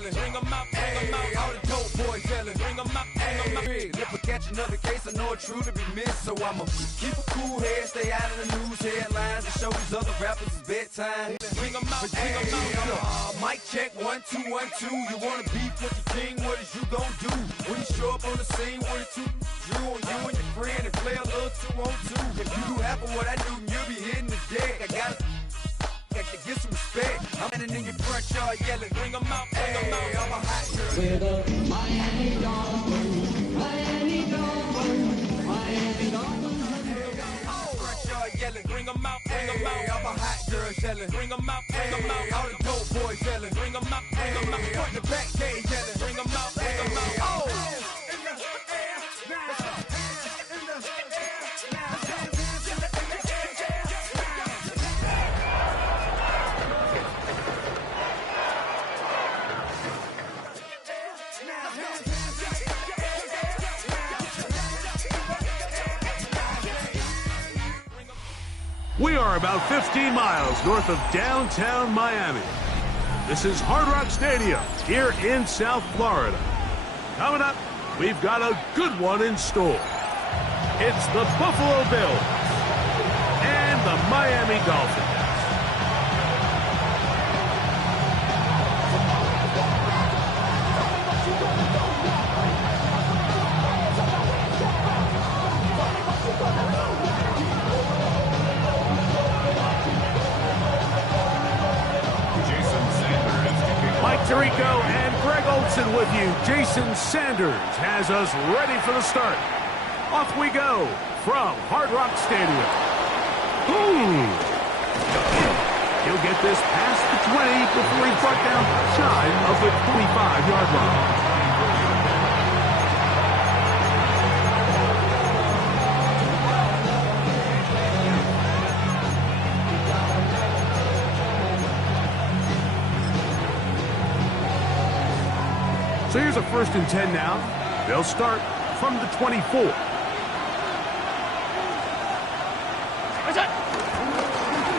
yelling. Bring 'em out, all the dope boys yelling. Bring 'em out, If I catch another case, I know it truly be missed. So I'ma keep a cool head, stay out of the news headlines, and show these other rappers it's bedtime. Bring 'em out, mic check, 1, 2, 1, 2. You wanna beef with the king? What is you gon' do when you show up on the scene with a two Drew on you and your friend and play a little 2-on-2? If you do half of what I do, you'll be hitting the deck. I got to get some respect. I'm standing in your front yard yelling, bring 'em out, I'm a hot girl. We're the Miami Dolphins, Miami Dolphins, Miami Dolphins. Front yard yelling, bring 'em out, I'm a hot girl yelling, bring 'em out, all the dope boys yelling, bring 'em out, front the back gate yelling, bring 'em out, oh. We are about 15 miles north of downtown Miami. This is Hard Rock Stadium here in South Florida. Coming up, we've got a good one in store. It's the Buffalo Bills and the Miami Dolphins. Tirico and Greg Olson with you. Jason Sanders has us ready for the start. Off we go from Hard Rock Stadium. He'll get this past the 20 before he's brought down shy of the 25-yard line. So here's a 1st and 10 now. They'll start from the 24.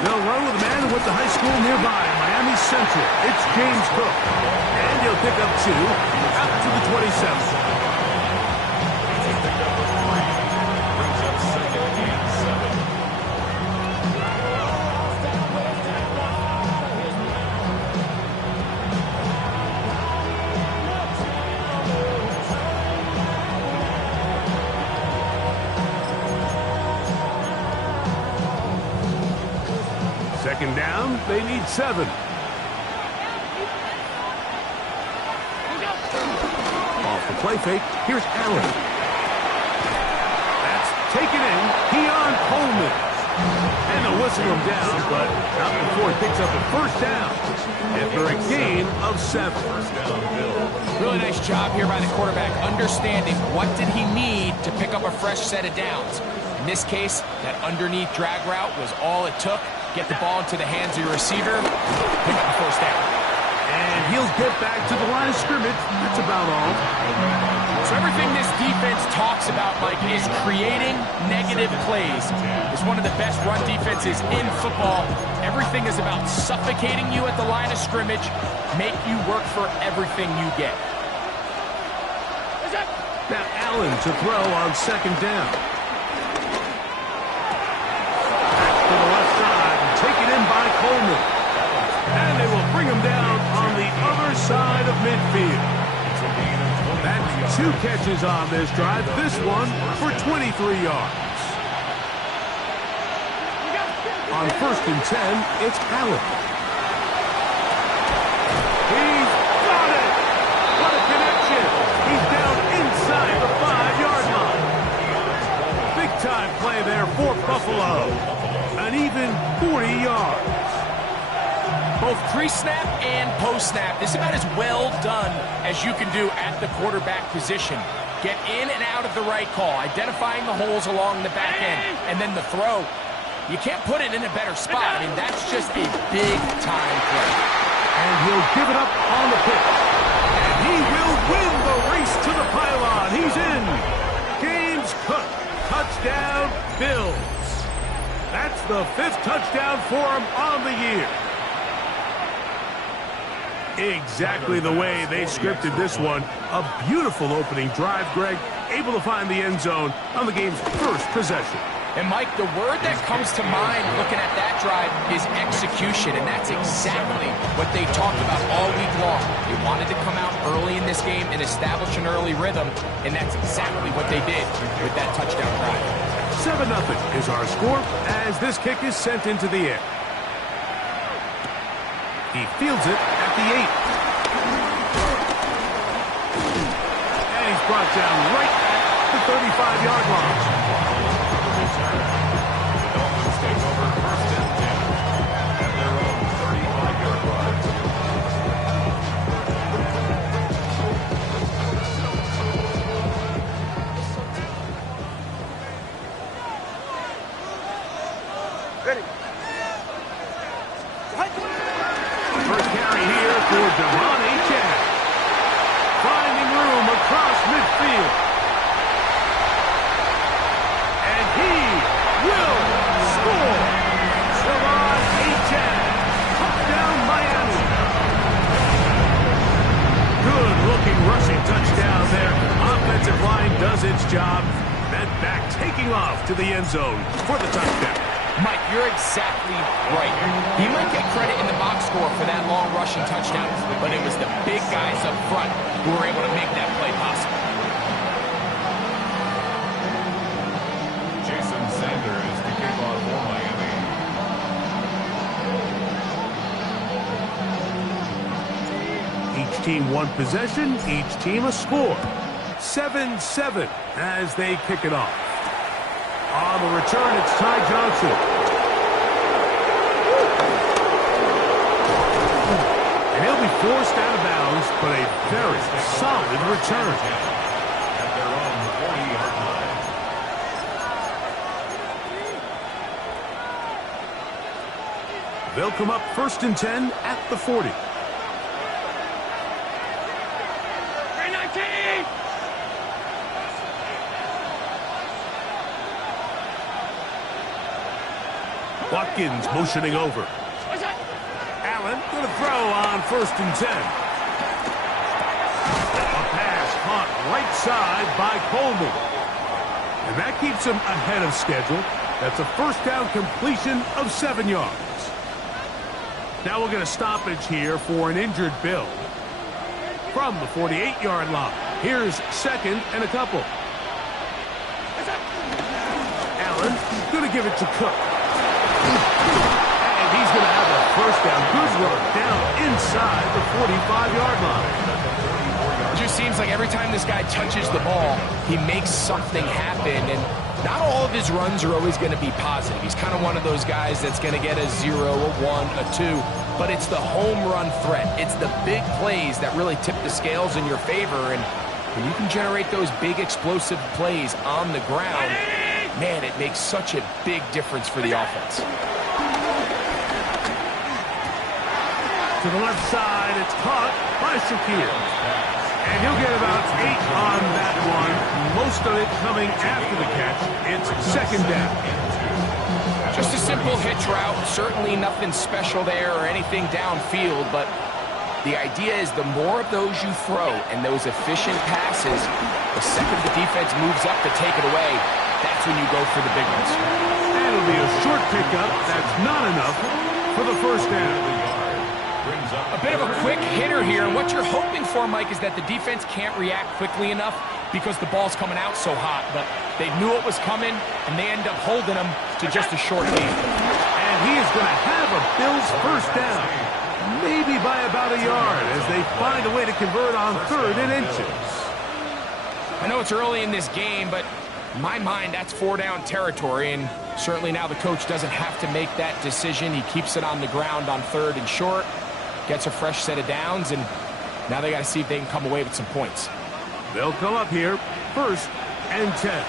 They'll run with a man with the high school nearby, Miami Central. It's James Cook. And he'll pick up 2 out to the 27. Second down, they need 7. Off the play fake, here's Allen. That's taken in, Keon Coleman. And they'll whistle him down, but not before he picks up a 1st down after a gain of 7. Really nice job here by the quarterback, understanding what did he need to pick up a fresh set of downs. In this case, that underneath drag route was all it took. Get the ball into the hands of your receiver, pick up the 1st down. And he'll get back to the line of scrimmage. That's about all. So everything this defense talks about, Mike, is creating negative plays. It's one of the best run defenses in football. Everything is about suffocating you at the line of scrimmage, make you work for everything you get. Now Allen to throw on 2nd down. By Coleman. And they will bring him down on the other side of midfield. That's 2 catches on this drive. This one for 23 yards. On 1st and 10, it's Allen. He's got it! What a connection! He's down inside the 5-yard line. Big-time play there for Buffalo. An even 40 yards. Both pre-snap and post-snap. This is about as well done as you can do at the quarterback position. Get in and out of the right call, identifying the holes along the back end, and then the throw. You can't put it in a better spot. I mean, that's just a big-time play. And he'll give it up on the pitch. And he will win the race to the pylon. He's in. James Cook. Touchdown, Bills. That's the 5th touchdown for him on the year. Exactly the way they scripted this one. A beautiful opening drive, Greg. Able to find the end zone on the game's first possession. And, Mike, the word that comes to mind looking at that drive is execution, and that's exactly what they talked about all week long. They wanted to come out early in this game and establish an early rhythm, and that's exactly what they did with that touchdown drive. 7-0 is our score as this kick is sent into the air. He fields it at the 8. And he's brought down right at the 35-yard line. Dolphins take over first and 10 at their own 35-yard line. Ready. First carry here for Devon Achane. Finding room across midfield. And he will score. Devon Achane. Touchdown Miami. Good looking rushing touchdown there. Offensive line does its job. That back taking off to the end zone for the touchdown. Mike, you're exactly right. He might get credit in the box score for that long rushing touchdown, but it was the big guys up front who were able to make that play possible. Jason Sanders to kick off for Miami. Each team one possession, each team a score. 7-7 as they kick it off. On the return, it's Ty Johnson. And he'll be forced out of bounds, but a very solid return. At their own 40-yard line. They'll come up first and 10 at the 40. Watkins motioning over. Allen going to throw on first and 10. A pass caught right side by Coleman. And that keeps him ahead of schedule. That's a first down completion of 7 yards. Now we'll get a stoppage here for an injured Bill. From the 48-yard line. Here's second and a couple. Allen going to give it to Cook. And he's going to have a first down. Good run down inside the 45-yard line. It just seems like every time this guy touches the ball, he makes something happen. And not all of his runs are always going to be positive. He's kind of one of those guys that's going to get a 0, a 1, a 2. But it's the home run threat. It's the big plays that really tip the scales in your favor. And when you can generate those big explosive plays on the ground, man, it makes such a big difference for the offense. To the left side, it's caught by Shakir. And he'll get about 8 on that one. Most of it coming after the catch. It's second down. Just a simple hitch route. Certainly nothing special there or anything downfield, but the idea is the more of those you throw and those efficient passes, the second the defense moves up to take it away, that's when you go for the big ones. And it'll be a short pickup. That's not enough for the first down. A bit of a quick hitter here. And what you're hoping for, Mike, is that the defense can't react quickly enough because the ball's coming out so hot. But they knew it was coming, and they end up holding them to just a short lead. And he is going to have a Bills first down. Maybe by about a yard as they find a way to convert on 3rd and inches. I know it's early in this game, but in my mind, that's 4-down territory, and certainly now the coach doesn't have to make that decision. He keeps it on the ground on 3rd and short, gets a fresh set of downs, and now they got to see if they can come away with some points. They'll come up here, 1st and 10.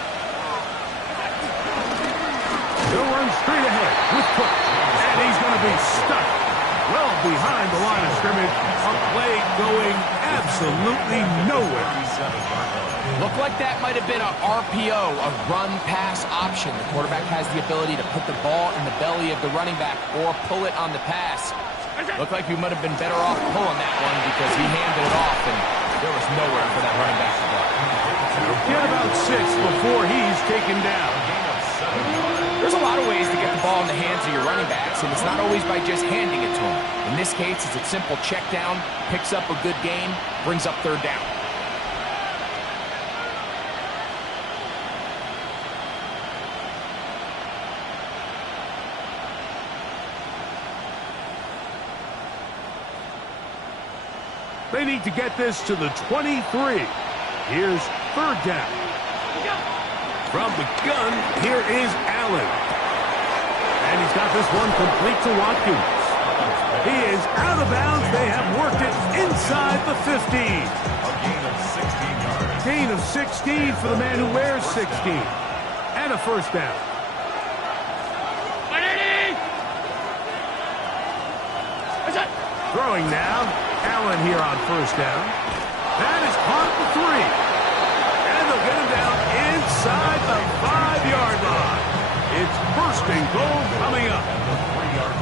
They'll run straight ahead with Cook, and he's going to be stuck well behind the line of scrimmage. A play going absolutely nowhere. Looked like that might have been a RPO, a run-pass option. The quarterback has the ability to put the ball in the belly of the running back or pull it on the pass. Looked like we might have been better off pulling that one because he handed it off, and there was nowhere for that running back to go. Get about 6 before he's taken down. There's a lot of ways to get the ball in the hands of your running backs, and it's not always by just handing it to them. In this case, it's a simple check down, picks up a good gain, brings up 3rd down. They need to get this to the 23. Here's 3rd down. From the gun, here is Allen. And he's got this one complete to Watkins. He is out of bounds. They have worked it inside the 15. Gain of 16 for the man who wears 16. And a 1st down. Throwing now. Allen here on 1st down. That is caught at the 3. And they'll get him down inside the 5-yard line. It's 1st and goal coming up. At the 3-yard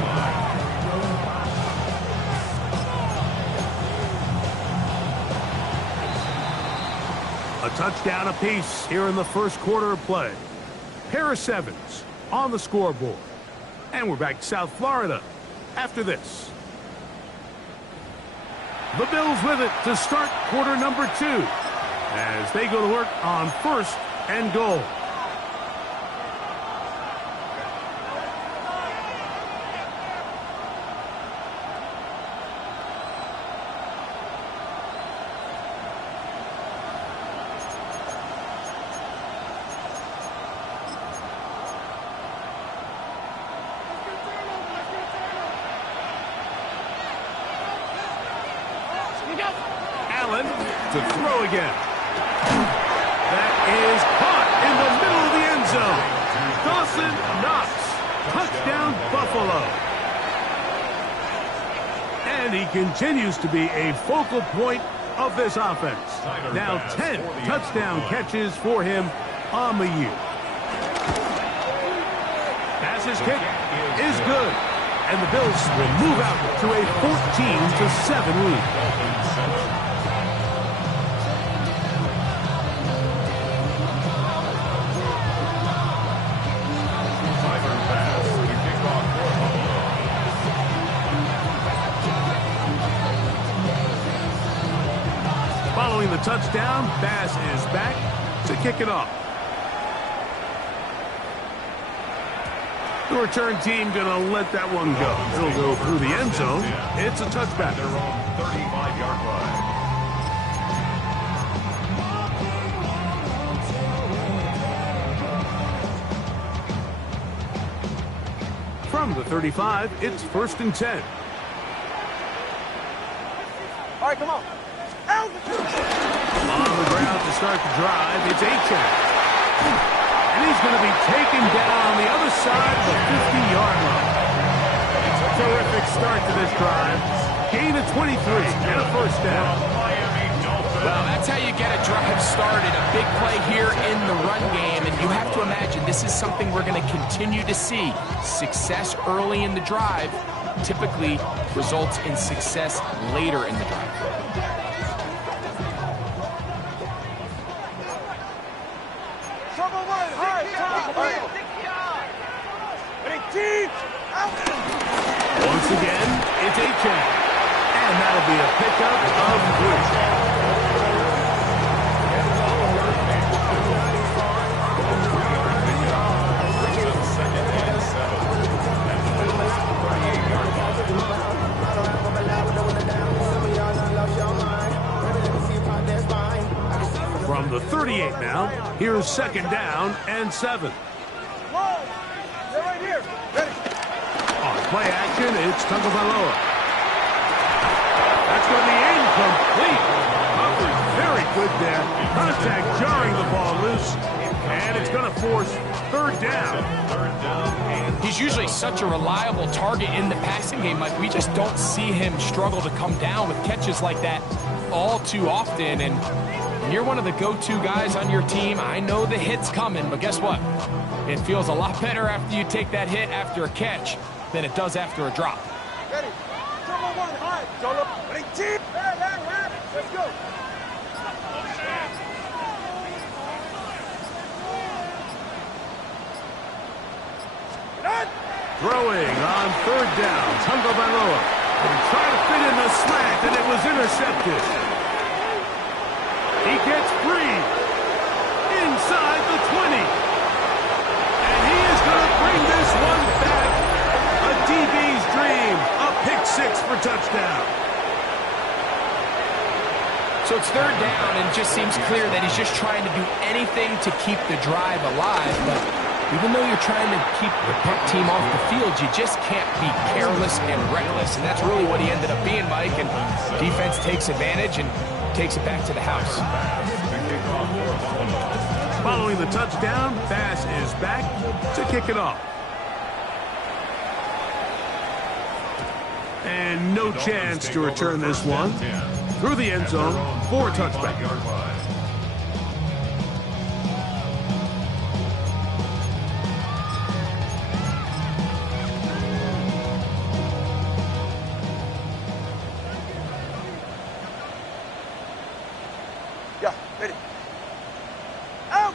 line. A touchdown apiece here in the 1st quarter of play. Pair of 7s on the scoreboard. And we're back to South Florida after this. The Bills with it to start quarter number 2 as they go to work on 1st and goal. Allen to throw again. That is caught in the middle of the end zone. Dawson Knox. Touchdown, Buffalo. And he continues to be a focal point of this offense. Now 10 touchdown catches for him on the year. Passes kick is good. And the Bills will move out to a 14-7 lead. Following the touchdown, Bass is back to kick it off. The return team going to let that one go. It'll go through the end zone. It's a touchback. Their own 35-yard line. From the 35, it's 1st and 10. All right, come on. On the ground to start the drive, it's Achane. And he's going to be taken down on the other side of the 50-yard line. It's a terrific start to this drive. Gain of 23 and a 1st down. Well, that's how you get a drive started. A big play here in the run game. And you have to imagine this is something we're going to continue to see. Success early in the drive typically results in success later in the drive. Once again, it's Achane. And that'll be a pickup of 3. From the 38 now, here's 2nd down and 7. On play action, it's Tagovailoa. That's going to be incomplete. Covered very good there. Contact jarring the ball loose. And it's going to force 3rd down. He's usually such a reliable target in the passing game. Like, we just don't see him struggle to come down with catches like that all too often. And when you're one of the go-to guys on your team, I know the hit's coming, but guess what? It feels a lot better after you take that hit after a catch than it does after a drop. Ready. 2, Let's go. Throwing on third down, Tagovailoa. Trying to fit in the slant, and it was intercepted. He gets free inside the 20. And he is going to bring this one back. A DB's dream. A pick six for touchdown. So it's third down, and it just seems clear that he's just trying to do anything to keep the drive alive. But even though you're trying to keep the pet team off the field, you just can't be careless and reckless. And that's really what he ended up being, Mike. And defense takes advantage and takes it back to the house. Following the touchdown, Bass is back to kick it off. And no chance to return this one. Through the end zone for a touchback. Yeah, ready. Out,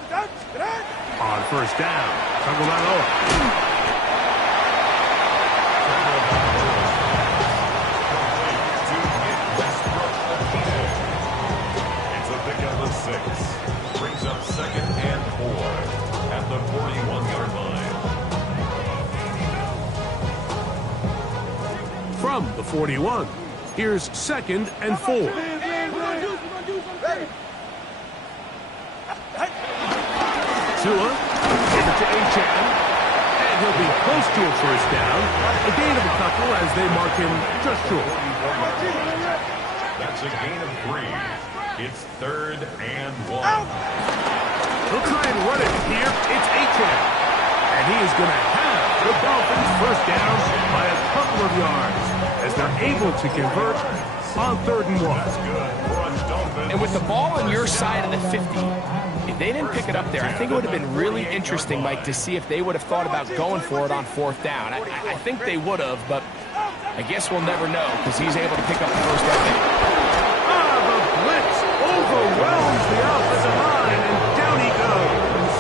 On first down, Tagovailoa. Brings up 2nd and 4 at the 41-yard line. From the 41, here's 2nd and 4. Tua, give it to Achan, and he'll be close to a first down. A gain of a couple as they mark him just short. That's a gain of 3. It's 3rd and 1. He'll try and run it here. It's Achan. And he is going to have the Dolphins first down by a couple of yards as they're able to convert on 3rd and 1. And with the ball on your side of the 50, if they didn't pick it up there, I think it would have been really interesting, Mike, to see if they would have thought about going for it on 4th down. I think they would have, but I guess we'll never know because he's able to pick up the first down. Overwhelms the offensive line, and down he goes.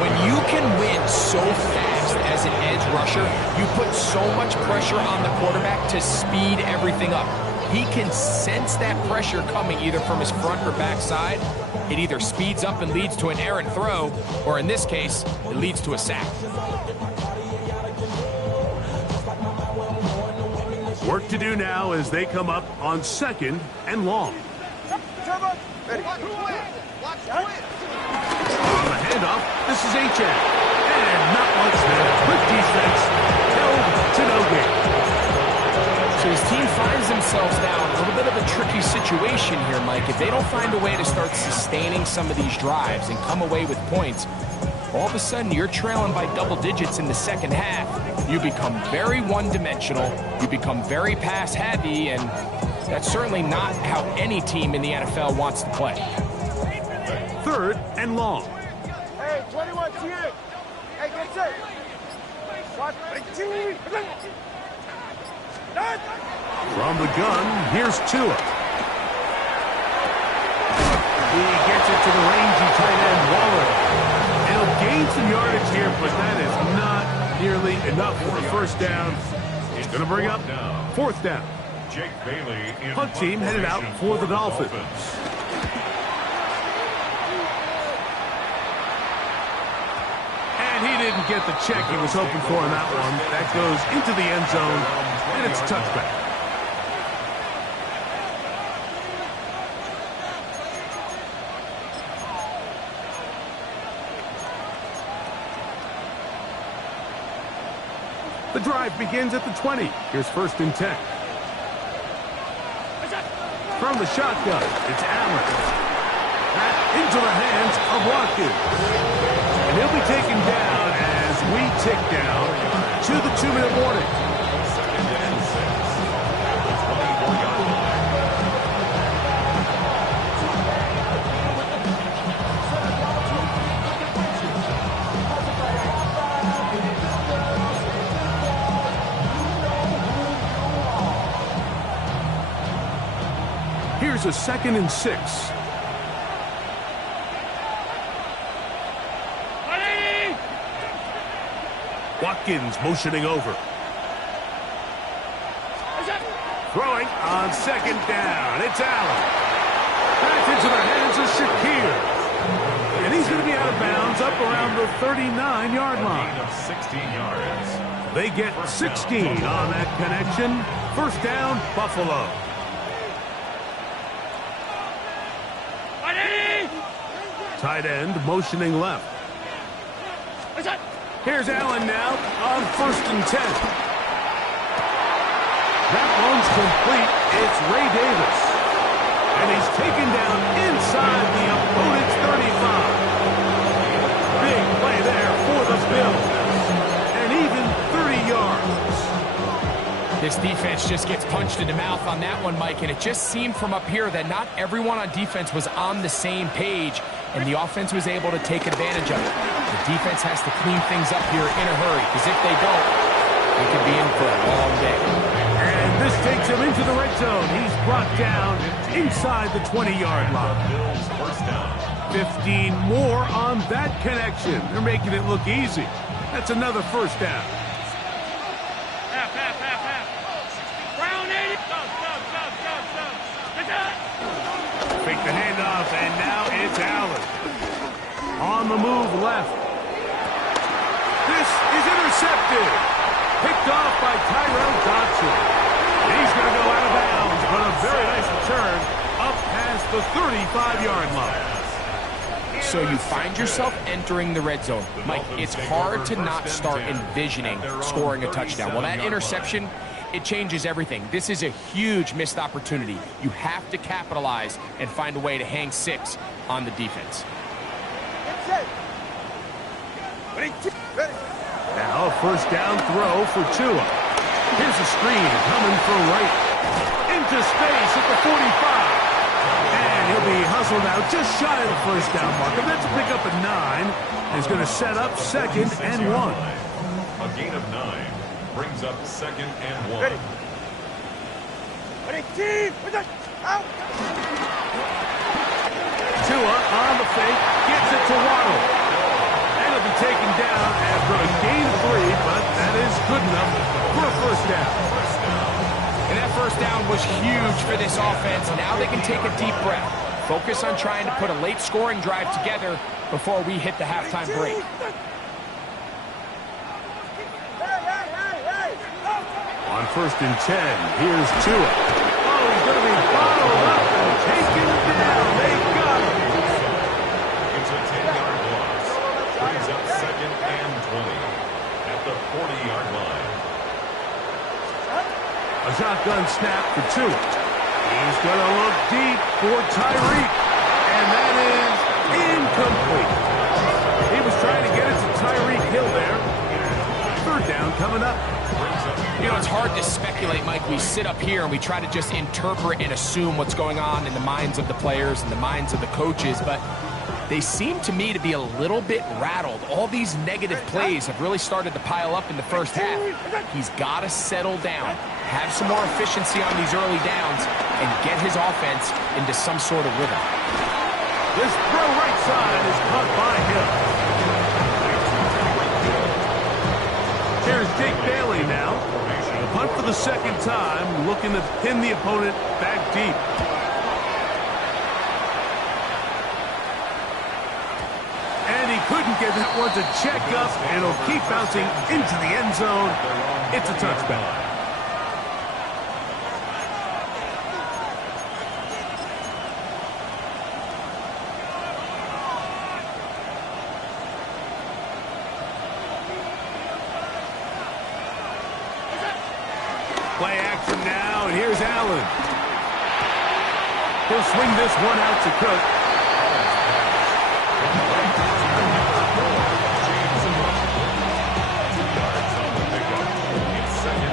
When you can win so fast as an edge rusher, you put so much pressure on the quarterback to speed everything up. He can sense that pressure coming either from his front or back side. It either speeds up and leads to an errant throw, or in this case, it leads to a sack. Work to do now as they come up on 2nd and long. Ready. On the handoff, this is Achan. And not once there. Quick defense. Held to no gain. So his team finds themselves now in a little bit of a tricky situation here, Mike. If they don't find a way to start sustaining some of these drives and come away with points, all of a sudden you're trailing by double digits in the second half. You become very one-dimensional. You become very pass-heavy, and that's certainly not how any team in the NFL wants to play. 3rd and long. Hey, 21 T8. Hey, get set. Watch. From the gun, here's Tua. He gets it to the rangy tight end Waller. And he'll gain some yardage here, but that is not nearly enough for a first down. He's going to bring up 4th down. Jake Bailey in Punt team headed out for the Dolphins. And he didn't get the check he was hoping for on that one. That goes into the end zone, and it's a touchback. The drive begins at the 20. Here's 1st and 10. From the shotgun, it's Allen. Back into the hands of Watkins. And he'll be taken down as we tick down to the 2-minute warning. 2nd and 6. The 24-yard line. Here's a 2nd and 6. Watkins motioning over. Throwing on 2nd down. It's Allen. Back into the hands of Shakir. And he's going to be out of bounds up around the 39-yard line. Gain of 16 yards. They get 16 on that connection. First down, Buffalo. Tight end motioning left. Here's Allen now on 1st and 10. That one's complete. It's Ray Davis. And he's taken down inside the opponent's 35. Big play there for the Bills. And even 30 yards. This defense just gets punched in the mouth on that one, Mike, and it just seemed from up here that not everyone on defense was on the same page, and the offense was able to take advantage of it. The defense has to clean things up here in a hurry, because if they don't, they could be in for a long day. And this takes him into the red zone. He's brought down inside the 20-yard line. Bills first down. 15 more on that connection. They're making it look easy. That's another first down. Fake the handoff, and now it's Allen. On the move left. This is intercepted. Picked off by Tyrell Dodson. He's going to go out of bounds, but a very nice return up past the 35-yard line. So you find yourself entering the red zone. Mike, it's hard to not start envisioning scoring a touchdown. Well, that interception, it changes everything. This is a huge missed opportunity. You have to capitalize and find a way to hang 6 on the defense. Now a first down throw for Tua. Here's a screen coming for right. Into space at the 45. And he'll be hustled out just shy of the first down marker. That's a pick up at 9. And he's going to set up 2nd and 1. A gain of 9 brings up 2nd and 1. Tua on the fake, gets it to Waddle. And he'll be taken down after a gain of 3, but that is good enough for a first down. And that first down was huge for this offense. Now they can take a deep breath. Focus on trying to put a late scoring drive together before we hit the halftime break. On 1st and 10, here's Tua. Oh, he's going to be bottled up and taken down. They got him. It's a 10-yard loss. Brings up 2nd and 20 at the 40-yard line. A shotgun snap for Tua. He's going to look deep for Tyreek. And that is incomplete. He was trying to get it to Tyreek Hill there. 3rd down coming up. You know, it's hard to speculate, Mike. We sit up here and we try to just interpret and assume what's going on in the minds of the players and the minds of the coaches, but they seem to me to be a little bit rattled. All these negative plays have really started to pile up in the first half. He's got to settle down, have some more efficiency on these early downs, and get his offense into some sort of rhythm. This throw right side is caught by Hill. Here's Jake Bailey now. The punt for the 2nd time, looking to pin the opponent back deep. And he couldn't get that one to check up, and it'll keep bouncing into the end zone. It's a touchback. Play action now, and here's Allen. He'll swing this one out to Cook.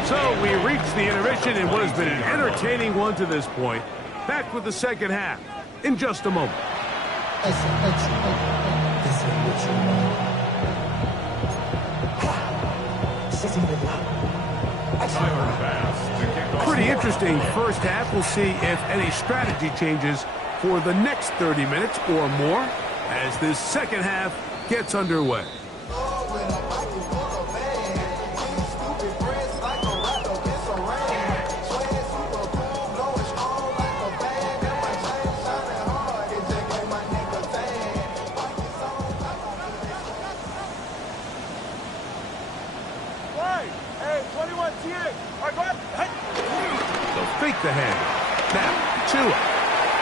So we reach the intermission in what has been an entertaining one to this point. Back with the second half in just a moment. Tyler Bass to kick Pretty interesting first half. We'll see if any strategy changes for the next 30 minutes or more as this second half gets underway. Fake the hand. Now, Tua.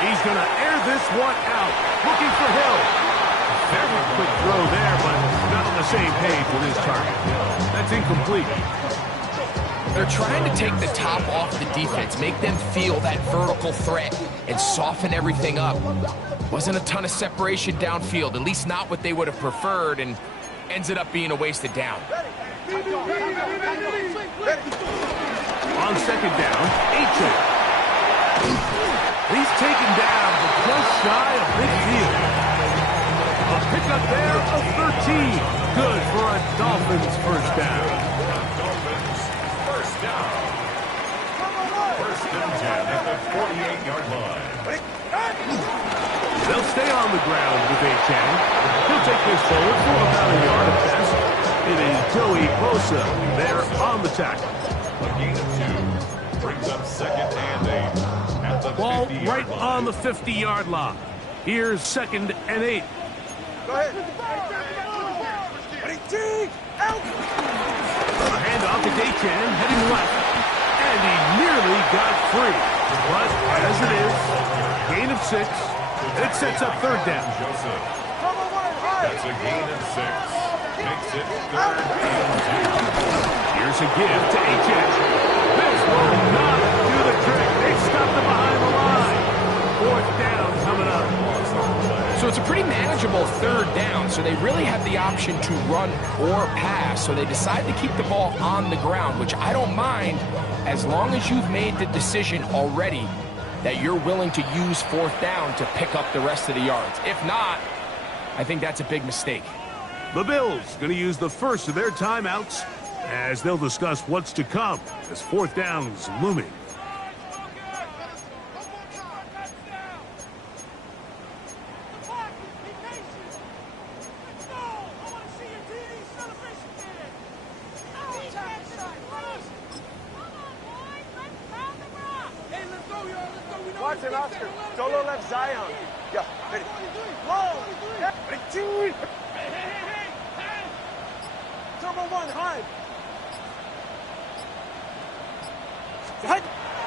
He's going to air this one out. Looking for Hill. Very quick throw there, but not on the same page with his target. That's incomplete. They're trying to take the top off the defense, make them feel that vertical threat, and soften everything up. Wasn't a ton of separation downfield, at least not what they would have preferred, and ends it up being a wasted down. On second down, H.A. He's taken down, but just shy of midfield. A pickup there of 13. Good for a Dolphins first down. Dolphins first down. First and 10 at the 48-yard line. They'll stay on the ground with H.A. He'll take this forward for about a yard at best. It is Joey Bosa there on the tackle. A gain of 2 brings up second and 8 at the Ball 50-yard right line. on the 50-yard line. Here's second and 8. Go ahead. A handoff to Daychan, heading left. And he nearly got free. But as it is, gain of 6. It sets up third down. Joseph. That's a gain of 6. Makes it third and 2. Here's a give to H.A. This will not do the trick. They stopped him behind the line. Fourth down coming up. So it's a pretty manageable third down, so they really have the option to run or pass, so they decide to keep the ball on the ground, which I don't mind as long as you've made the decision already that you're willing to use fourth down to pick up the rest of the yards. If not, I think that's a big mistake. The Bills going to use the first of their timeouts as they'll discuss what's to come as fourth down's looming. Watch it, Oscar. Solo left Zion. Yeah, ready. Long. Ready. Turbo 1, high.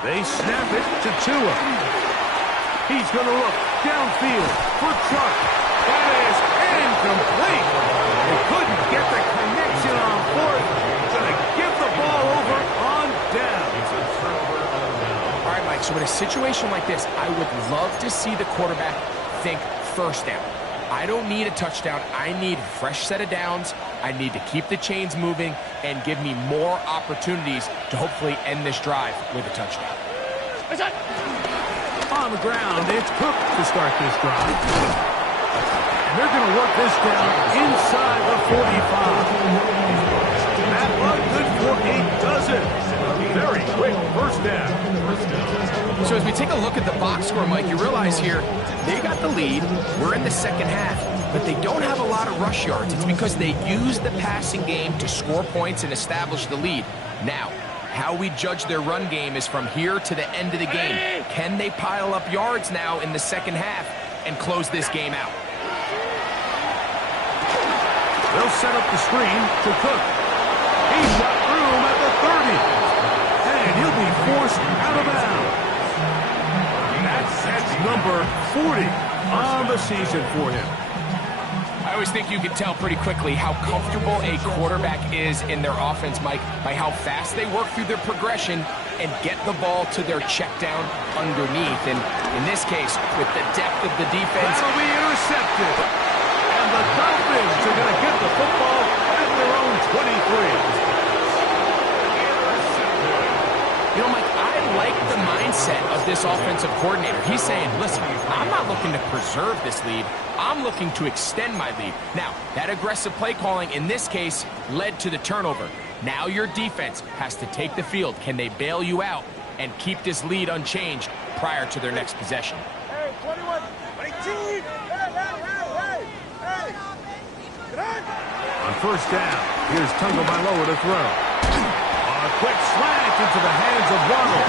They snap it to Tua. He's going to look downfield for Chuck. That is incomplete. They couldn't get the connection on fourth. Going to give the ball over on down. It's a turnover on down. All right, Mike, so in a situation like this, I would love to see the quarterback think first down. I don't need a touchdown. I need a fresh set of downs. I need to keep the chains moving and give me more opportunities to hopefully end this drive with a touchdown. On the ground, it's Cook to start this drive. And they're going to work this down inside the 45. That run good for a dozen. Very quick first down. So as we take a look at the box score, Mike, you realize here they got the lead. We're in the second half, but they don't have a lot of rush yards. It's because they use the passing game to score points and establish the lead. Now, how we judge their run game is from here to the end of the game. Can they pile up yards now in the second half and close this game out? They'll set up the screen to Cook. He's got room at the 30. And he'll be forced out of bounds. That's number 40 on the season for him. I always think you can tell pretty quickly how comfortable a quarterback is in their offense, Mike, by how fast they work through their progression and get the ball to their check down underneath. And in this case, with the depth of the defense, That'll be intercepted. And the Dolphins are going to get the football at their own 23. you know, Mike, I like the mindset of this offensive coordinator. He's saying, listen, I'm not looking to preserve this lead. I'm looking to extend my lead. Now, that aggressive play calling in this case led to the turnover. Now your defense has to take the field. Can they bail you out? and keep this lead unchanged prior to their next possession. Hey, 21, 18. Hey. On first down, here's Tagovailoa to throw. A quick slant into the hands of Waddle.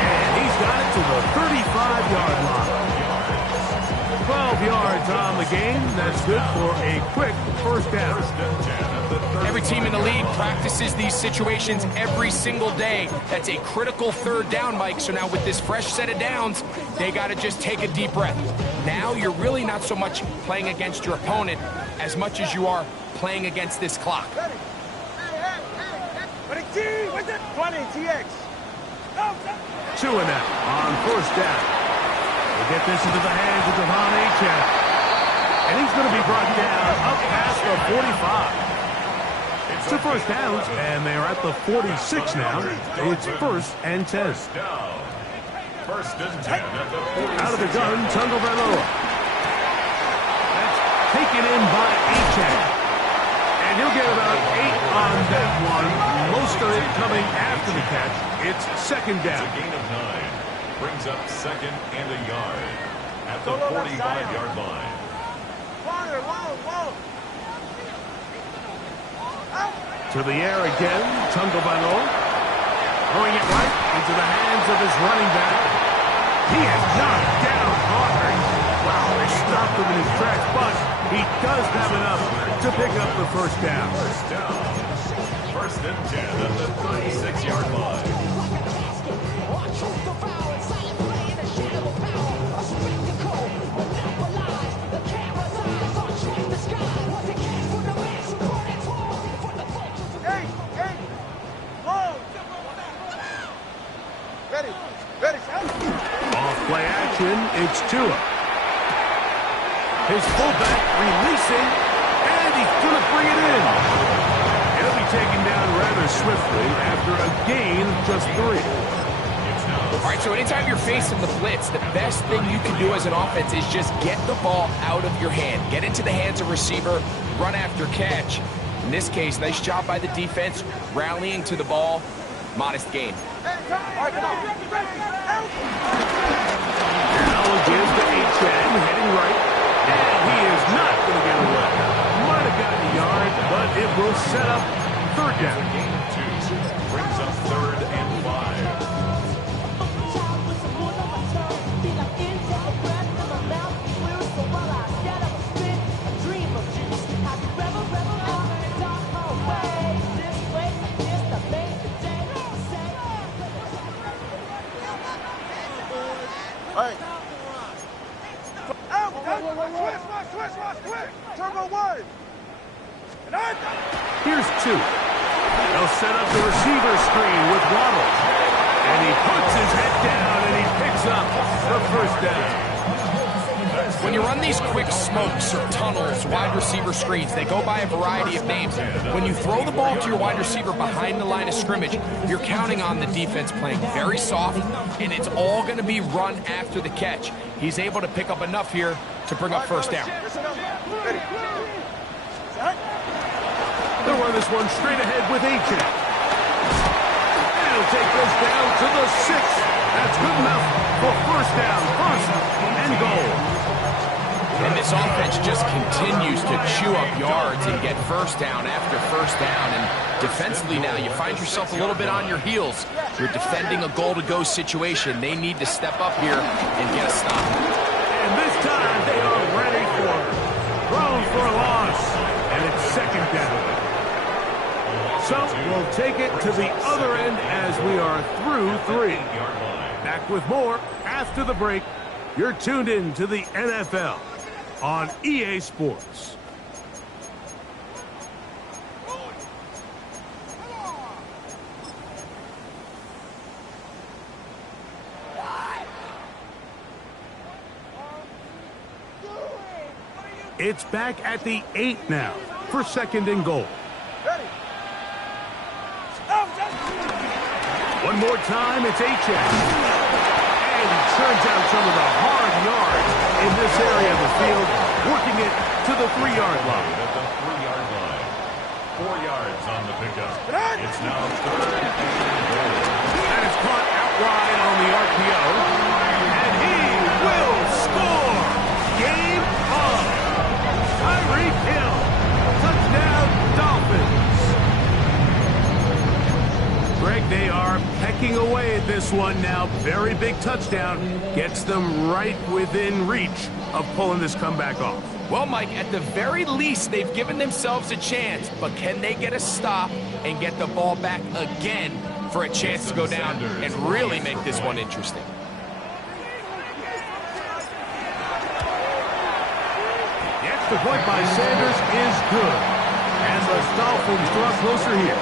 And he's got it to the 35-yard line. 12 yards on the game. That's good for a quick first down. Every team in the league practices these situations every single day. That's a critical third down, Mike. So now with this fresh set of downs, they got to just take a deep breath. Now you're really not so much playing against your opponent as much as you are playing against this clock. 20, TX. 2 and out on first down. We'll get this into the hands of Devon Achane. And he's going to be brought down up past the 45. It's 2 first downs, and they're at the 46 now. It's 1st and 10. First and 10 at the 46. Out of the gun, Tagovailoa. That's taken in by Achane. And he'll get about 8 on that one. Most of it coming after the catch. It's 2nd down. It's a gain of 9. Brings up 2nd and a yard at the 45-yard line. To the air again, Tagovailoa. Throwing it right into the hands of his running back. He is knocked down hard. Wow, they stopped him in his tracks, but he does have enough to pick up the first down. First down. 1st and 10 at the 36-yard line. Off play action, it's Tua. His fullback releasing, and he's going to bring it in. He'll be taken down rather swiftly after a gain of just 3. All right, so anytime you're facing the blitz, the best thing you can do as an offense is just get the ball out of your hand. Get into the hands of receiver, run after catch. In this case, nice job by the defense, rallying to the ball. Modest gain. Now we'll give to Achane, heading right. And he is not going to get away. Might have gotten a yard, but it will set up 3rd down. Gain of 2. Brings up 3rd and 5. Turbo 1. Here's 2. They'll set up the receiver screen with Waddle. And he puts his head down and he picks up the first down. When you run these quick smokes or tunnels, wide receiver screens, they go by a variety of names. When you throw the ball to your wide receiver behind the line of scrimmage, you're counting on the defense playing very soft, and it's all going to be run after the catch. He's able to pick up enough here to bring up first down. They'll run this one straight ahead with Achane. And he'll take this down to the 6. That's good enough for first down, 1st and goal. And this offense just continues to chew up yards and get first down after first down. And defensively now, you find yourself a little bit on your heels. You're defending a goal-to-go situation. They need to step up here and get a stop. And this time they are ready for it. Thrown for a loss. And it's 2nd down. So we'll take it to the other end as we are through 3. Back with more after the break. You're tuned in to the NFL on EA Sports. It's back at the 8 now for 2nd and goal. One more time, it's Achane. And he turns out some of the hard yards in this area of the field, working it to the 3-yard line. At the 3-yard line. 4 yards on the pickup. It's now 3rd and goal. That is caught out wide on the RPO. And he will score! Game on! Tyreek Hill! Touchdown, Dolphins! Greg, they are pecking away at this one now. Very big touchdown. Gets them right within reach of pulling this comeback off. Well, Mike, at the very least, they've given themselves a chance, but can they get a stop and get the ball back again for a chance to go down and really make this one interesting? The extra point by Sanders is good. And the Dolphins draw closer here.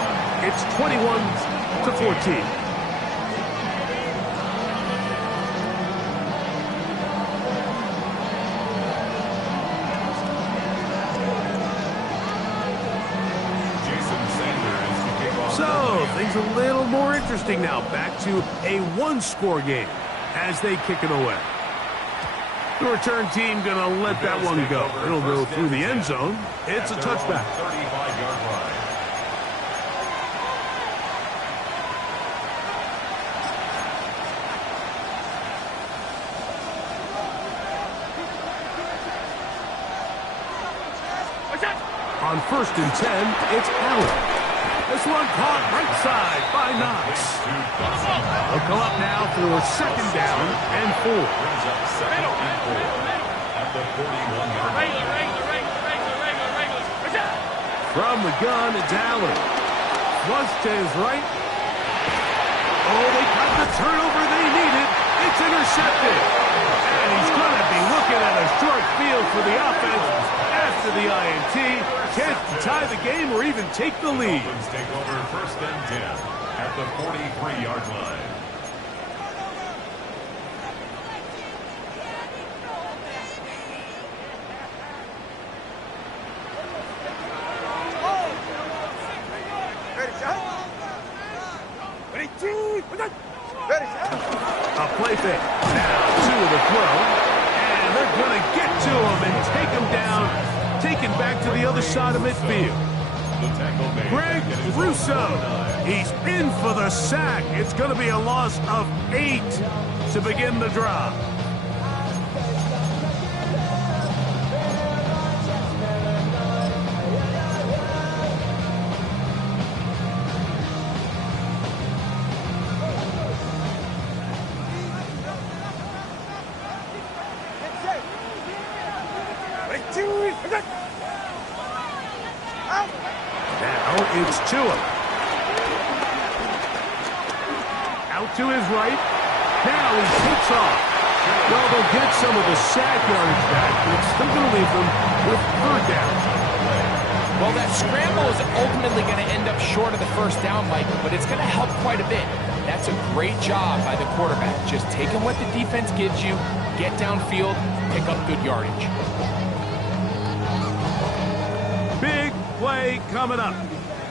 It's 21-14. So, things a little more interesting now. Back to a one-score game as they kick it away. The return team going to let that one go. It'll go through the end zone. It's a touchback. 35-yard line. On 1st and 10, it's Allen. This one caught right side by Knox. They'll come up now for 2nd down and 4. Brings up 2nd and 4 at the 41-yard line. From the gun, it's Allen. Flush to his right. Oh, they got the turnover they needed. It's intercepted. And he's going to be looking at a short field for the offense after the INT. Chance to tie the game or even take the lead. Dolphins take over 1st and 10 at the 43-yard line. A play fake. Now to the throw. And they're going to get to him and take him down. Taken back to the other side of midfield. Greg Russo. He's in for the sack. It's going to be a loss of 8 to begin the drive. Now it's Tua. Out to his right. Now he takes off. Well, they'll get some of the sack yardage back, but it's still going to leave them with 3rd down. Well, that scramble is ultimately going to end up short of the 1st down, Mike, but it's going to help quite a bit. That's a great job by the quarterback. Just taking what the defense gives you, get downfield, pick up good yardage. Big play coming up.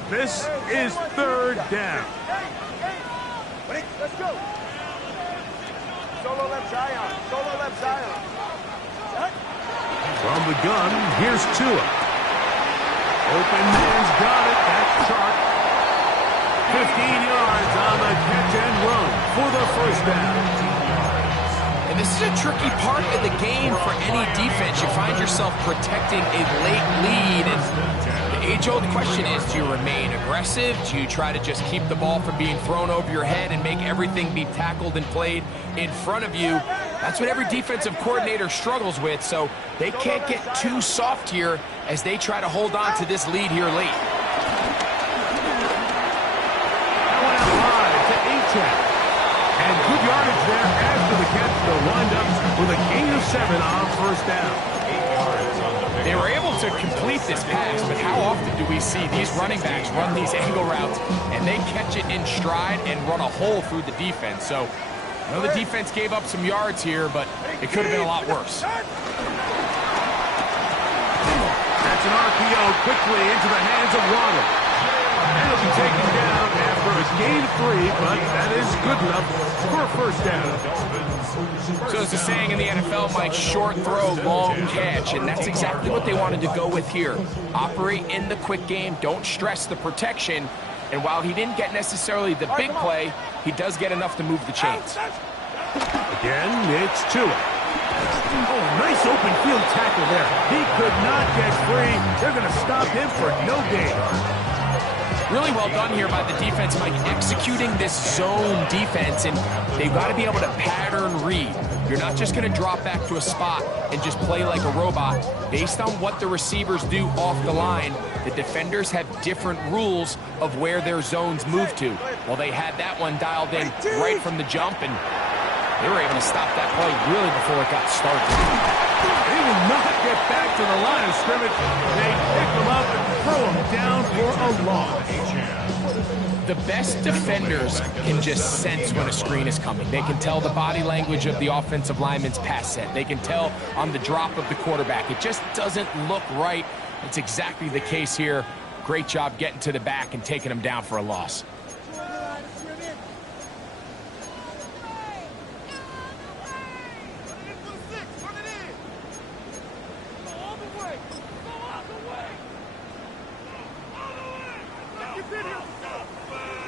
This is 3rd down. Let's go. Solo left Zion. Solo left Zion. From the gun, here's Tua. Open man's got it. That's Sharp. 15 yards on the catch and run for the 1st down. And this is a tricky part of the game for any defense. You find yourself protecting a late lead, and the age-old question is, do you remain aggressive? Do you try to just keep the ball from being thrown over your head and make everything be tackled and played in front of you? That's what every defensive coordinator struggles with, so they can't get too soft here as they try to hold on to this lead here late. That went out wide to Achane. And good yardage there after the catch. They'll wind up with a gain of 7 on 1st down. 8 yards on the They were able to complete this pass, but how often do we see these running backs run these angle routes and they catch it in stride and run a hole through the defense? So I know the defense gave up some yards here, but it could have been a lot worse. That's an RPO quickly into the hands of Waddle. And it'll be taken down after a gain of 3, but that is good enough for a 1st down. So as the saying in the NFL, Mike, short throw, long catch, and that's exactly what they wanted to go with here. Operate in the quick game, don't stress the protection, And while he didn't get necessarily the big play, he does get enough to move the chains. Again, it's Tua. Oh, nice open field tackle there. He could not get free. They're going to stop him for no gain. Really well done here by the defense, Mike, executing this zone defense, and they've got to be able to pattern read. You're not just going to drop back to a spot and just play like a robot. Based on what the receivers do off the line, the defenders have different rules of where their zones move to. Well, they had that one dialed in right from the jump, and they were able to stop that play really before it got started. They will not get back to the line of scrimmage. They pick them up and throw them down for a loss. The best defenders can just sense when a screen is coming. They can tell the body language of the offensive lineman's pass set. They can tell on the drop of the quarterback. It just doesn't look right. It's exactly the case here. Great job getting to the back and taking them down for a loss.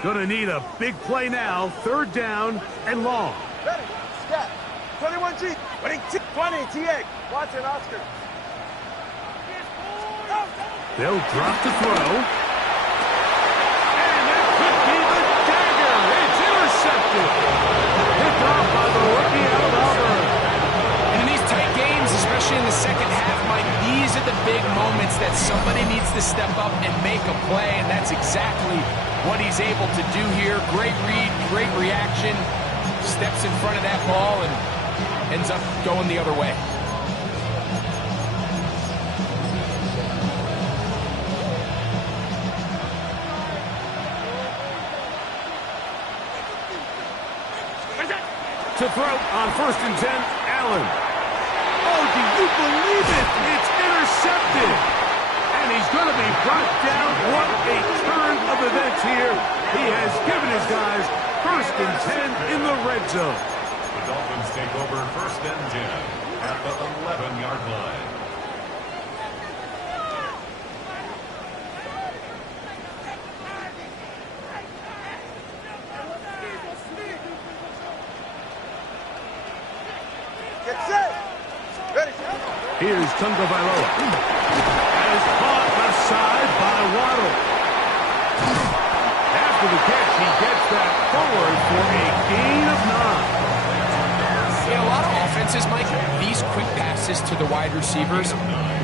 Gonna need a big play now. 3rd down and long. Ready, scat. 21G, 20, TA. Watson, Oscar. They'll drop to throw. And that could be the dagger. It's intercepted. Picked off by the rookie out of Auburn. And in these tight games, especially in the second half, Mike, these are the big moments that somebody needs to step up and make a play, and that's exactly what he's able to do here. Great read, great reaction, steps in front of that ball and ends up going the other way. To throw on 1st and 10, Allen. Oh, do you believe it? It's intercepted. And he's going to be brought down. What a turn of events here. He has given his guys 1st and 10 in the red zone. The Dolphins take over 1st and 10 at the 11-yard line. Get set. Ready. Here's Tunga Vailoa. Is caught aside by Waddle. After the catch, he gets that forward for a gain of 9. In a lot of offenses, Mike, these quick passes to the wide receivers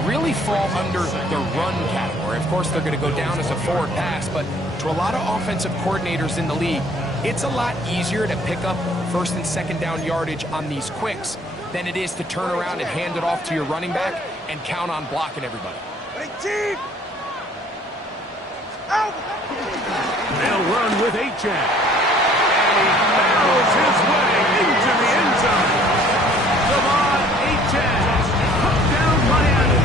really fall under the run category. Of course, they're going to go down as a forward pass, but to a lot of offensive coordinators in the league, it's a lot easier to pick up 1st and 2nd down yardage on these quicks than it is to turn around and hand it off to your running back and count on blocking everybody. Team. Out. They'll run with H.J. And he barrels his way into the end zone. Devon H.J. Put down Miami.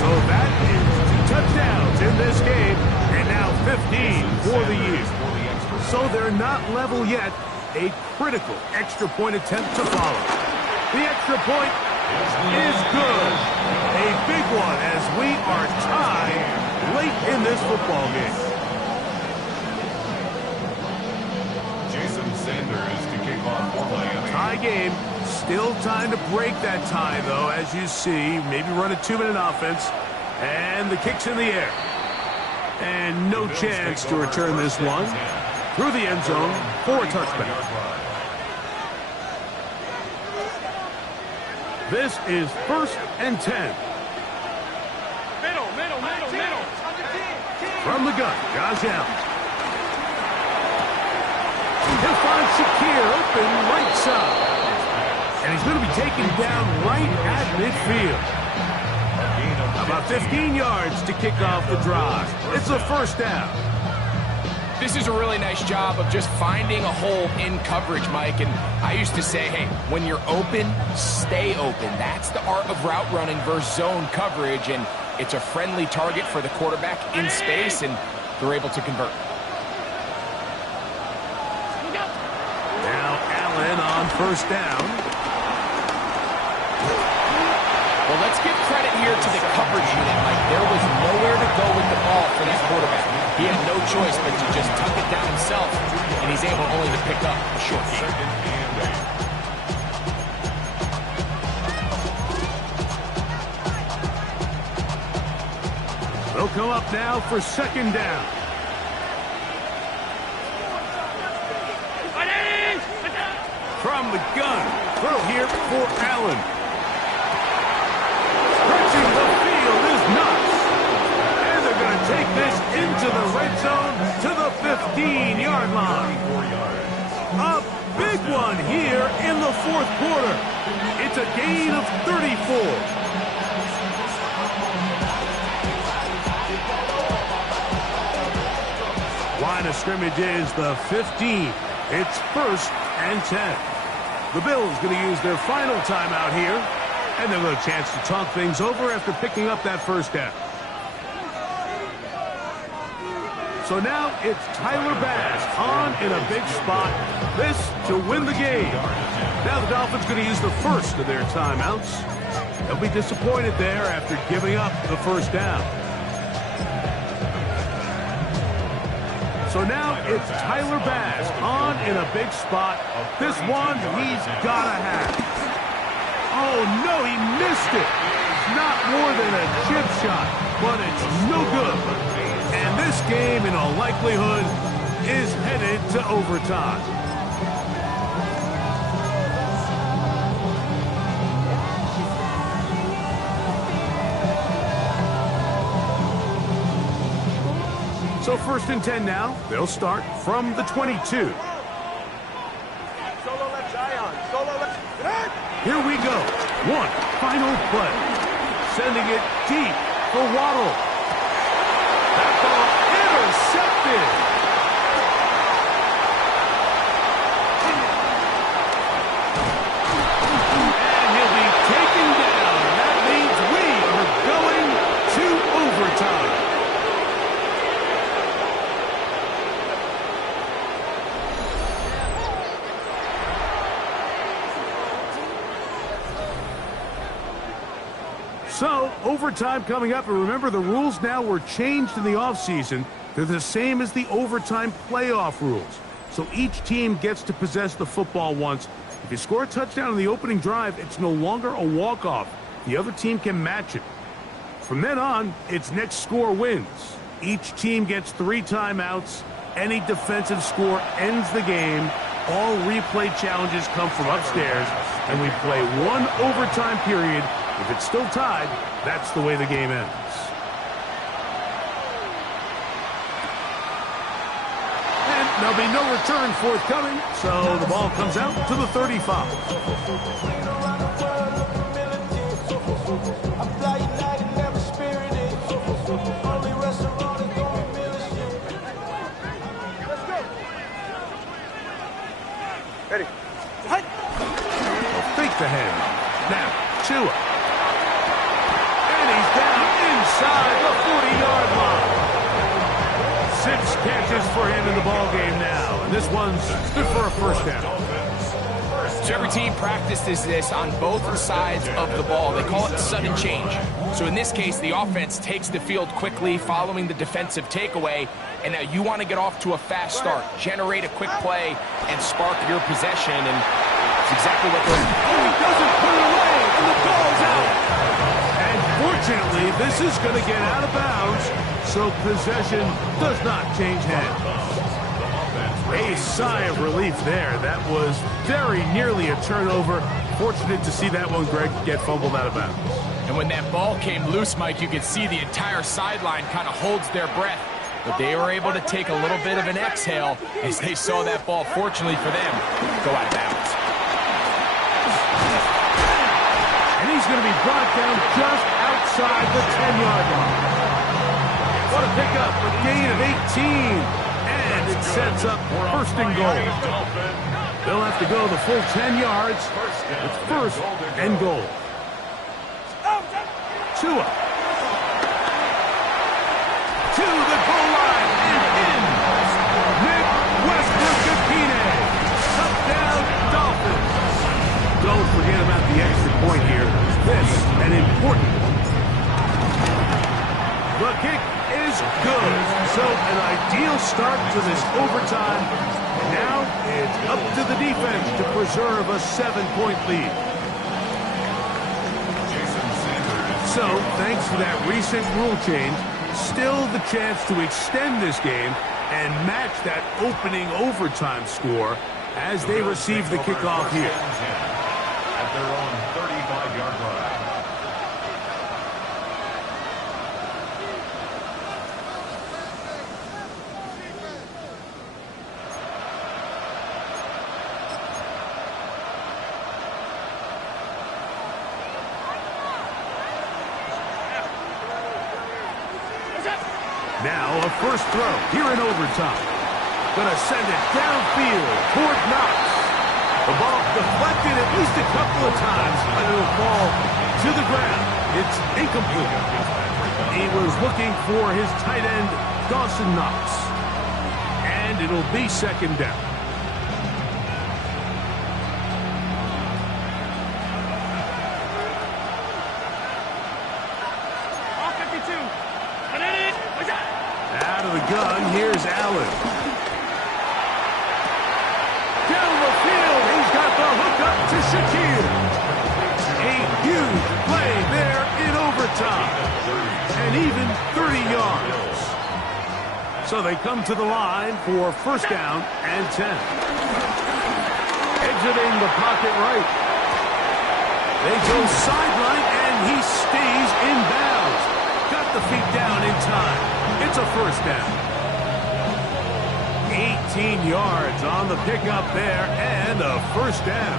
So that is 2 touchdowns in this game, and now 15 for the year. So they're not level yet. A critical extra point attempt to follow. The extra point is good. A big one as we are tied late in this football game. Jason Sanders to kick off for Miami. Tie game. Still time to break that tie, though, as you see. Maybe run a 2-minute offense. And the kick's in the air. And no chance to return this one. Through the end zone for a touchback. This is 1st and 10. Middle. From the gun, Josh Allen. He'll find Shakir open right side. And he's going to be taken down right at midfield. About 15 yards to kick off the drive. It's a 1st down. This is a really nice job of just finding a hole in coverage, Mike. And I used to say, hey, when you're open, stay open. That's the art of route running versus zone coverage. And it's a friendly target for the quarterback in space, and they're able to convert. Now Allen on 1st down. Well, let's give credit here to the coverage unit, Mike. There was nowhere to go with the ball for that quarterback. He had no choice but to just tuck it down himself, and he's able only to pick up a short gain. They'll come up now for second down. From the gun, throw here for Allen. Stretching the field is nuts. And they're going to take this into the red zone to the 15-yard line. A big one here in the fourth quarter. It's a gain of 34. Line of scrimmage is the 15. It's 1st and 10. The Bills going to use their final timeout here, and they'll have a chance to talk things over after picking up that first down. So now it's Tyler Bass on in a big spot. This to win the game. Now the Dolphins going to use the first of their timeouts. They'll be disappointed there after giving up the first down. So now it's Tyler Bass on in a big spot. This one he's got to have. Oh, no, he missed it. Not more than a chip shot, but it's no good. And this game, in all likelihood, is headed to overtime. So 1st and 10 now. They'll start from the 22. Solo left Zion. Solo left. Here we go. One final play. Sending it deep for Waddle. That ball intercepted. And he'll be taken down. That means we are going to overtime. So, overtime coming up, and remember the rules now were changed in the offseason. They're the same as the overtime playoff rules. So each team gets to possess the football once. If you score a touchdown in the opening drive, it's no longer a walk-off. The other team can match it. From then on, it's next score wins. Each team gets 3 timeouts. Any defensive score ends the game. All replay challenges come from upstairs, and we play 1 overtime period. If it's still tied, that's the way the game ends. And there'll be no return forthcoming, so the ball comes out to the 35. Ready. They'll fake the hand. Now, Tua. He's down inside the 40-yard line. 6 catches for him in the ball game now. And this one's good for a first down. So every team practices this on both sides of the ball. They call it sudden change. So in this case, the offense takes the field quickly following the defensive takeaway. And now you want to get off to a fast start, generate a quick play, and spark your possession. And it's exactly what they're doing. Oh, he doesn't put it away, and the ball's out. Fortunately, this is going to get out of bounds, so possession does not change hands. A sigh of relief there. That was very nearly a turnover. Fortunate to see that one, Greg, get fumbled out of bounds. And when that ball came loose, Mike, you could see the entire sideline kind of holds their breath. But they were able to take a little bit of an exhale as they saw that ball, fortunately for them, go out of bounds. And he's going to be brought down just outside the 10-yard line. What a pickup, a gain of 18. And it sets up 1st and goal. They'll have to go the full 10 yards. It's 1st and goal. Tua. To the goal line and in. Nick Westbrook-Akine. Touchdown, Dolphins. Don't forget about the extra point here. This, an important one. The kick is good. So an ideal start to this overtime. And now it's up to the defense to preserve a 7-point lead. So, thanks to that recent rule change, still the chance to extend this game and match that opening overtime score as they receive the kickoff here. At their own 35-yard line. Now a first throw here in overtime. Gonna send it downfield toward Knox. The ball deflected at least a couple of times, but it'll fall to the ground. It's incomplete. He was looking for his tight end, Dawson Knox. And it'll be second down. Out of the gun, here's Allen. Down the field, he's got the hook up to Shaquille. A huge play there in overtime. And even 30 yards. So they come to the line for first down and 10. Exiting the pocket right. They go sideline, and he stays in bounds. Got the feet down in time. It's a first down. 18 yards on the pickup there, and a first down.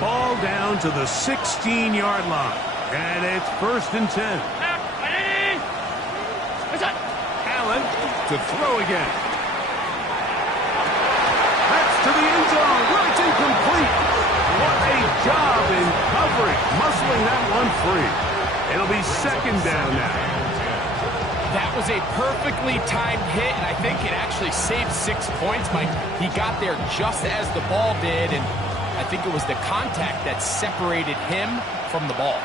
Ball down to the 16-yard line, and it's first and 10. Allen to throw again. That's to the end zone. Well, it's incomplete. What a job in covering, muscling that one free. It'll be second down now. That was a perfectly timed hit, and I think it actually saved 6 points, Mike. He got there just as the ball did, and I think it was the contact that separated him from the ball.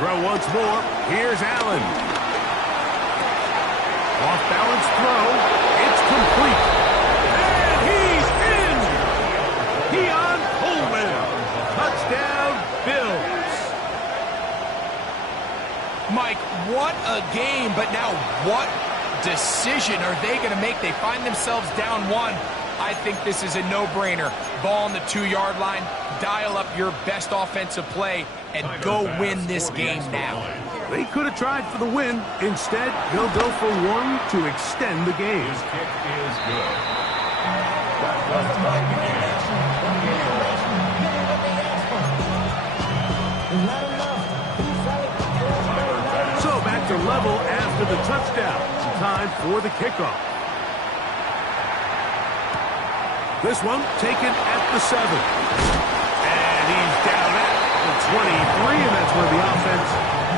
Throw once more. Here's Allen. Off-balance throw. It's complete. And he's in! Keon Coleman. Touchdown, Bills. Mike, what a game, but now what decision are they going to make? They find themselves down one. I think this is a no-brainer. Ball on the 2-yard line, dial up your best offensive play, and go win this game now. They could have tried for the win. Instead, they'll go for one to extend the game. His kick is good. So back to level after the touchdown. Time for the kickoff. This one taken at the 7. And he's down at the 23, and that's where the offense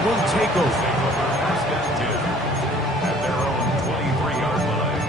will take over. First and 10 at their own 23-yard line.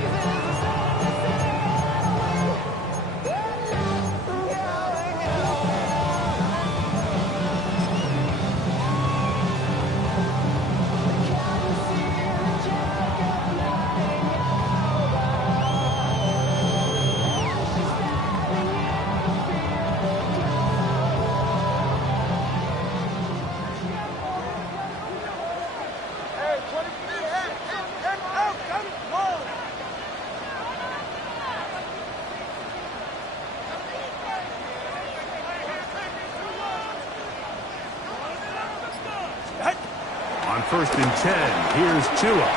On first and 10, here's Tua.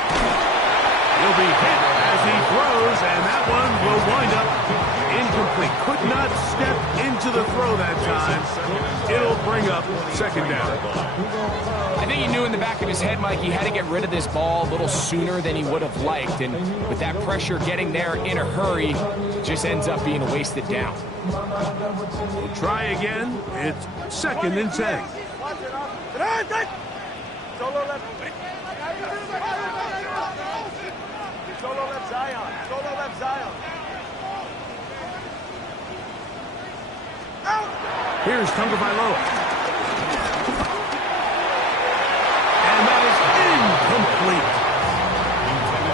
He'll be hit as he throws, and that one will wind up incomplete. Could not step into the throw that time. It'll bring up second down. I think he knew in the back of his head, Mike, he had to get rid of this ball a little sooner than he would have liked. And with that pressure getting there in a hurry, it just ends up being a wasted down. We'll try again. It's second and 10. Solo left. Solo left Zion. Solo left Zion. Out! Here's Tagovailoa. And that is incomplete.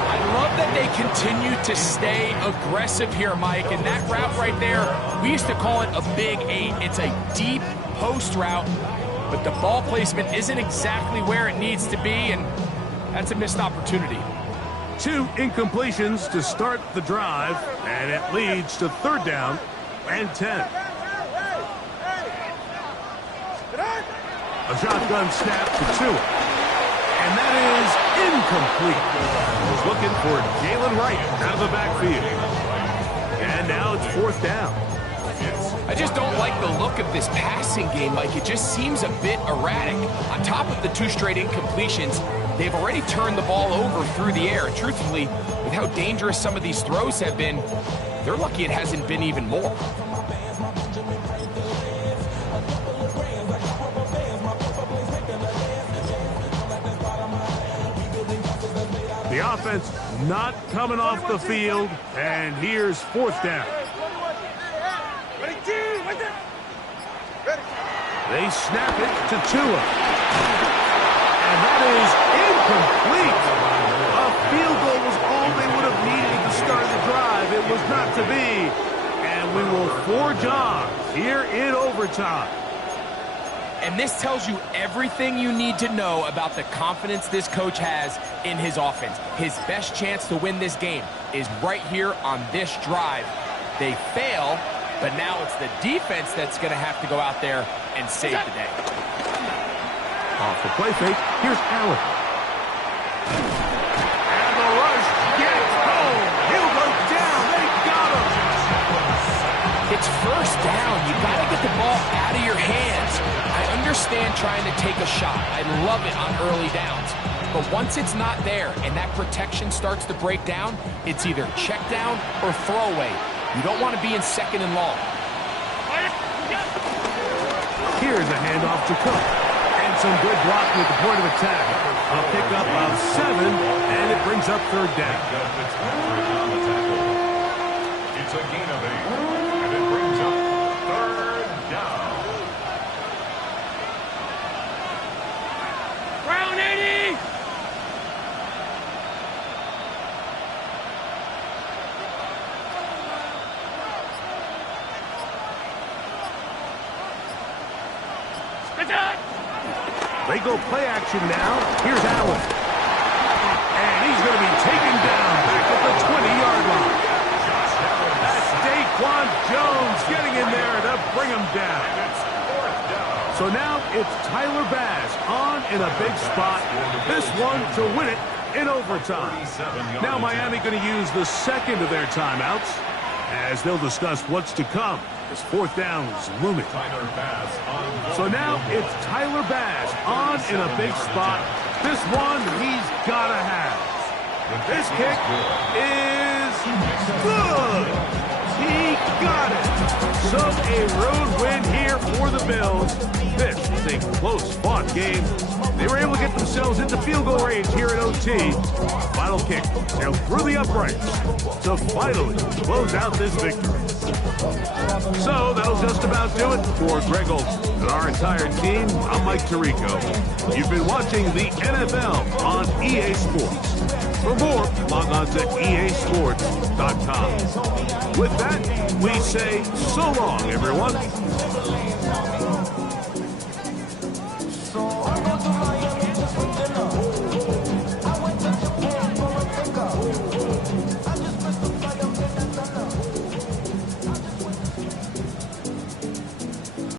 I love that they continue to stay aggressive here, Mike. And that route right there, we used to call it a big 8. It's a deep post route, but the ball placement isn't exactly where it needs to be, and that's a missed opportunity. 2 incompletions to start the drive, and it leads to 3rd down and 10. A shotgun snap to Tua. And that is incomplete. He's looking for Jalen Wright out of the backfield. And now it's 4th down. I just don't like the look of this passing game, Mike. It just seems a bit erratic. On top of the 2 straight incompletions, they've already turned the ball over through the air. Truthfully, with how dangerous some of these throws have been, they're lucky it hasn't been even more. The offense not coming off the field, and here's 4th down. They snap it to Tua. And that is incomplete. A field goal was all they would have needed to start the drive. It was not to be. And we will forge on here in overtime. And this tells you everything you need to know about the confidence this coach has in his offense. His best chance to win this game is right here on this drive. They fail, but now it's the defense that's going to have to go out there and save the day. Off the play fake, here's Allen. And the rush gets home. He'll go down. They got him. It's 1st down. You got to get the ball out of your hands. I understand trying to take a shot. I love it on early downs. But once it's not there and that protection starts to break down, it's either check down or throwaway. You don't want to be in 2nd and long. Here's a handoff to Cook. And some good blocking at the point of attack. A pickup of 7, and it brings up 3rd down. It's a gain of 8, and it brings up 3rd down. Brown 80! They go play action now. Here's Allen. And he's going to be taken down back at the 20-yard line. That's Daquan Jones getting in there to bring him down. So now it's Tyler Bass on in a big spot. This one to win it in overtime. Now Miami going to use the 2nd of their timeouts as they'll discuss what's to come. This 4th down is looming. So now it's Tyler Bass on in a big spot. This one he's got to have. This kick is good. He got it. So a road win here for the Bills. This is a close-fought game. They were able to get themselves into field goal range here at OT. Final kick sailed through the uprights to finally close out this victory. So that'll just about do it for Greg Olson and our entire team. I'm Mike Tirico. You've been watching the NFL on EA Sports. For more, log on to easports.com. With that, we say so long, everyone.